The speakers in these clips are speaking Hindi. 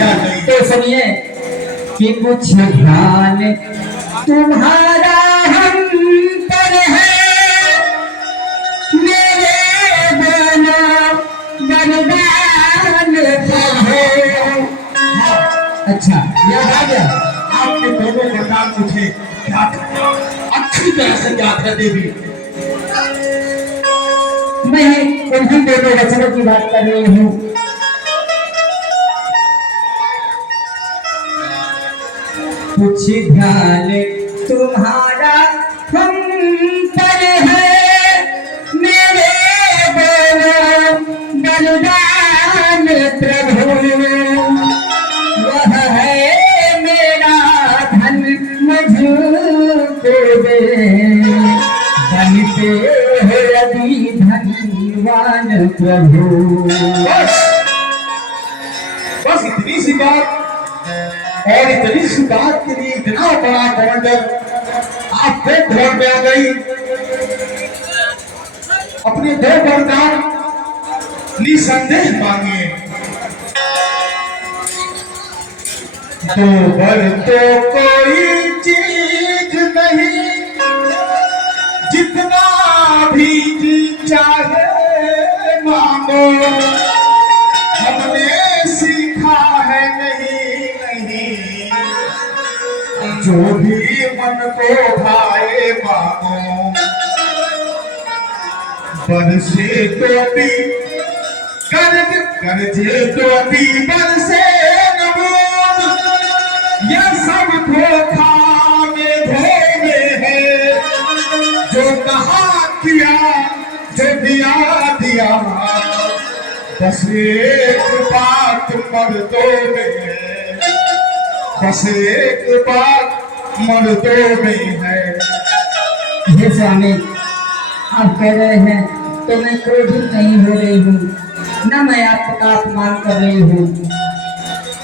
तो सुनिए कि कुछ ध्यान तुम्हारा हम पर है, मेरे बना बरदान है। अच्छा याद आ गया आपके दोनों वरदान मुझे याद है, अच्छी तरह से याद है देवी। मैं उन्हीं दोनों वचनों की बात कर रही हूँ। कुछ ध्यान तुम्हारा हम पर है, मेरे बोलो बलिदान प्रभु, वह है मेरा धन मुझको दे, बनते हो यदि धनवान प्रभु। बस इतनी सी बात, और इतनी सी बात के लिए इतना बड़ा कमांडर आपके घर में आ गई। अपने दो वरदान निसंदेह मांगिए। दो वर तो कोई चीज नहीं, जितना भी जी चाहे मांगो, हमने सीखा है नहीं नहीं, जो भी मन को भाए मांगो। बरसे तो भी कर्ज, कर्जे तो भी बरसे न बूंद, यह सब धोखा में धोने है। जो कहा किया, जो दिया दिया, बस एक बात मर्दों में है, बस एक बात मर्दों में है। हे स्वामी, आप कह रहे हैं तो मैं क्रोधित नहीं हो रही हूँ, न मैं आपका अपमान कर रही हूँ।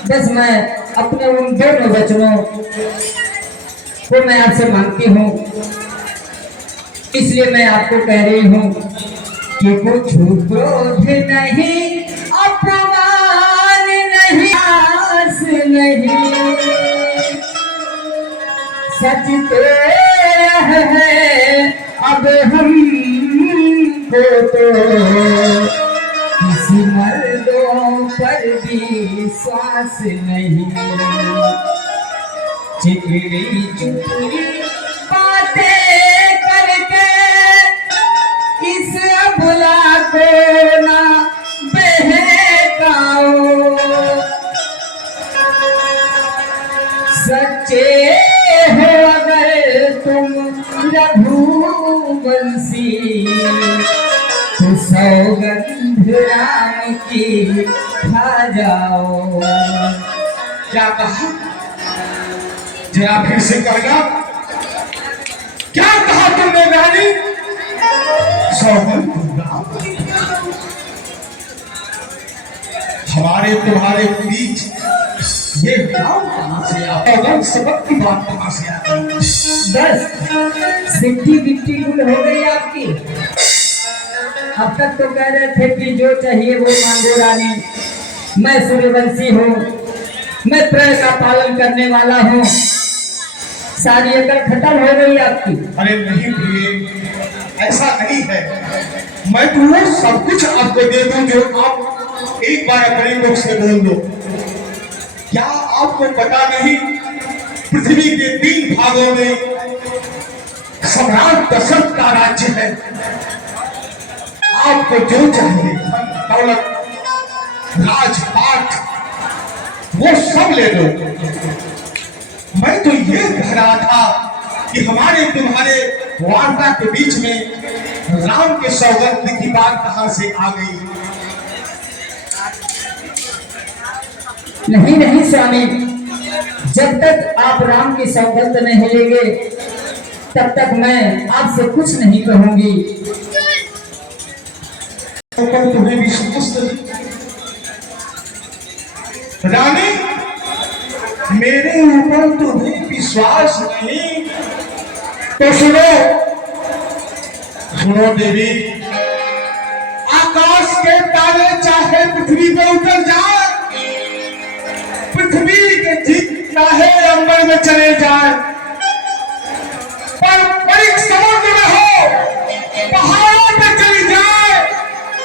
बस मैं अपने उन दोनों वचनों को मैं आपसे मांगती हूँ, इसलिए मैं आपको कह रही हूँ कि कुछ क्रोध नहीं, अपमान नहीं, आस नहीं, सच तो है अब हमको तो किसी मर्दों पर विश्वास नहीं। चिकनी चुपड़ी बातें करके इस अबला को ना बहकाओ, सच्चे हो अगर तुम रघुवंशी, तो सौगंध राम की खा जाओ। क्या कहा? जरा फिर से कहना, क्या कहा तुमने रानी? सौगंध राम। हमारे तुम्हारे बीच ये राम कहां से आता? सबक की बात कहां से आती? बस सिद्धि बिट्टी गुल हो गई आपकी। अब तक तो कह रहे थे कि जो चाहिए वो मांगो रानी, मैं सूर्यवंशी हूँ, मैं प्रेम का पालन करने वाला हूँ, सारी अकल खत्म हो गई आपकी। अरे नहीं प्रिय, ऐसा नहीं है। मैं तुम्हें सब कुछ आपको दे दूं जो आप एक बार अपने मुख से बोल दो। क्या आपको पता नहीं, पृथ्वी के 3 भागों में सम्राट दशरथ का राज्य है। आपको जो चाहिए, धन दौलत, राजपाट, वो सब ले लो। मैं तो ये कह रहा था कि हमारे तुम्हारे वार्ता के बीच में राम के सौगंध की बात कहां से आ गई? नहीं नहीं स्वामी, जब तक आप राम की सौगंध नहीं लेंगे तब तक मैं आपसे कुछ नहीं कहूंगी। तुम्हें विश्वास रानी, मेरे ऊपर तुम्हें विश्वास नहीं तो सुनो, सुनो देवी, आकाश के तारे चाहे पृथ्वी पे उतर जाए, पृथ्वी के जीत चाहे अंबर में चले जाए, पर बड़ी समुद्र में हो, पहाड़ों पे चली जाए,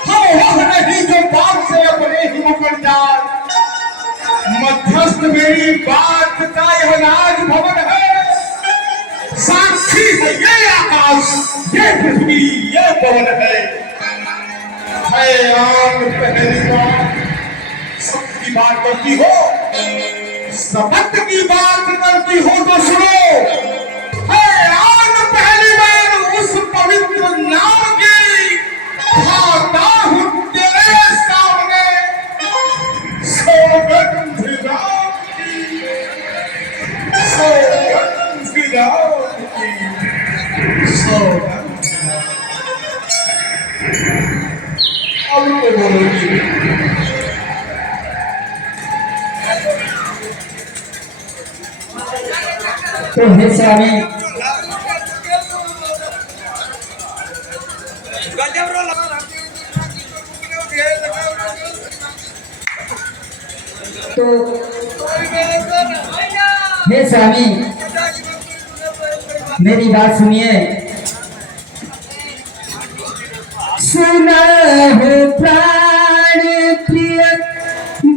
हम वह नहीं जो बात से अपने ही मुकर जाए। मध्यस्थ मेरी बात का यह राज भवन है, साक्षी है ये आकाश, ये पृथ्वी, ये पवन है आम पहली बार सबकी बात करती हो, सबक की बात करती हो तो सुनो। है आन पहली बार उस पवित्र नाम की खाता हूं तेरे सामने, सौगंध राम की, सौगंध राम की, सौगंध। अब तो बोलोगी तो हे स्वामी, तो हे स्वामी मेरी बात सुनिए। सुना हो प्राण प्रिय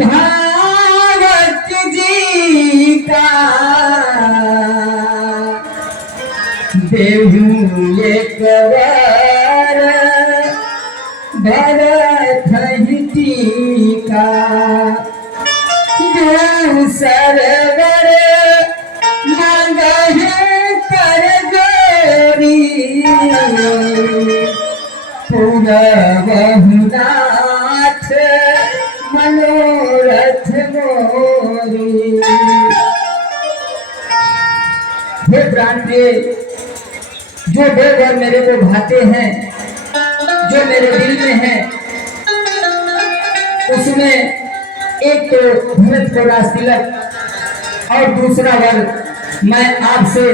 भागवत जी का, देहू एक बार भरत ही टीका, देहू सरवर मांगहि कर जोरी, पुरवहु नाथ मनोरथ मोरी। हे प्राण प्रिय, जो दो वर मेरे को भाते हैं, जो मेरे दिल में है, उसमें एक तो भरत को राजतिलक और दूसरा वर मैं आपसे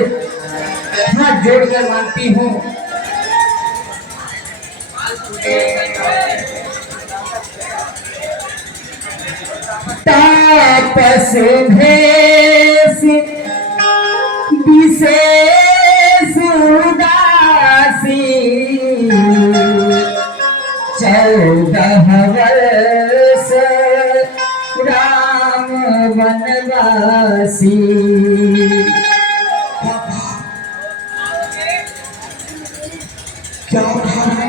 हाथ जोड़कर मांगती हूँ। तापस भेष विशेष उदासी, 14 वर्ष राम वनवासी। क्या कहा है?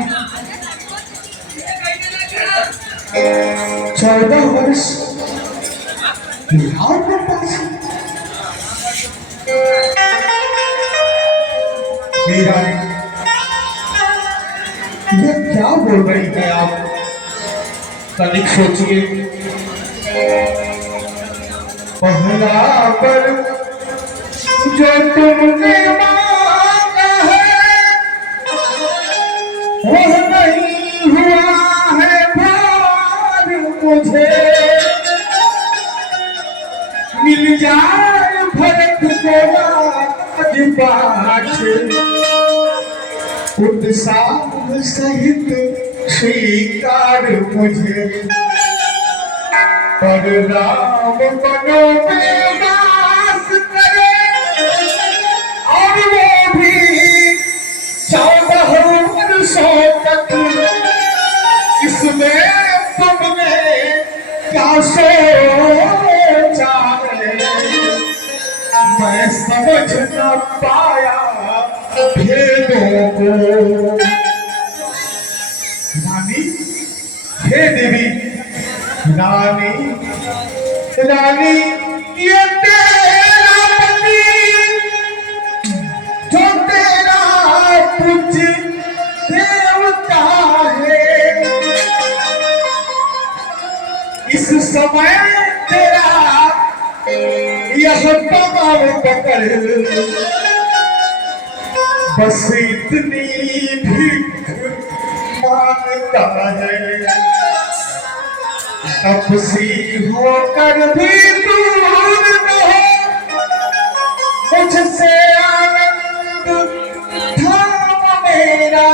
14 वर्ष राम वनवासी। मेरा ये क्या बोल रही है आप? तनिक सोचिए। पहला पर जो तुमने मांगा है वह नहीं हुआ है भार मुझे, मिल जाए भरत को राज पाठ, उत्साह सहित स्वीकार मुझे, पर राम बनो में वास करे, और वो भी 14 वर्षों तक। इसमें तुमने क्या सोचा है, मैं समझ न पाया भेदों को। रानी, हे देवी रानी, रानी ये तेरा पति जो तेरा पूज्य देवता है, इस समय तेरा यह कमर पकड़, बस इतनी भीख मांगता है। तपसी होकर भी दूर न हो मुझसे आनंद धाम मेरा,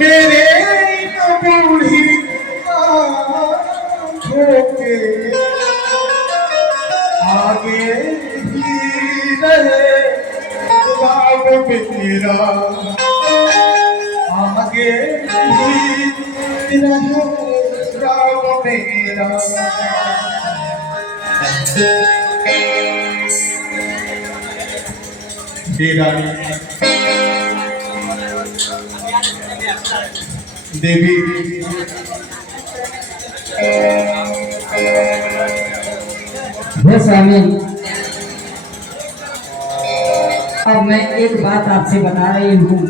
मेरे बूढ़ी आँखों के रहो राम मेरा। देवी हे स्वामी, अब मैं एक बात आपसे बता रही हूँ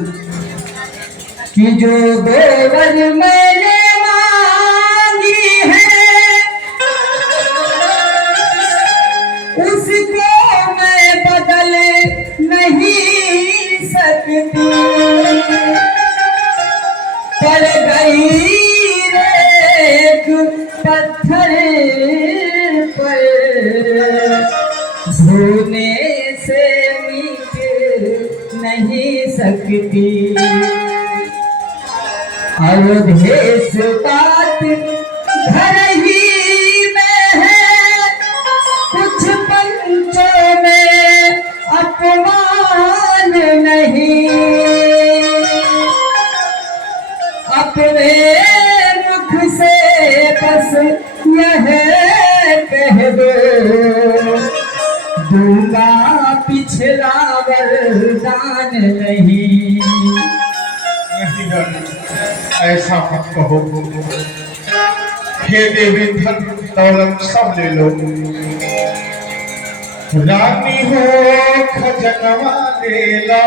कि जो देवर मैंने मांगी है उसको मैं बदल नहीं सकती। पड़ गई रेत पत्थर पर धोने से मिट नहीं सकती। अवधेश बात घर ही में है, कुछ पंचों में अपमान नहीं। अपने मुख से बस यह कह दो, दूंगा पिछला वरदान नहीं। ऐसा मत कहो। हे देवी, धन दौलत सब ले लो, रानी हो खजनवा ले ला।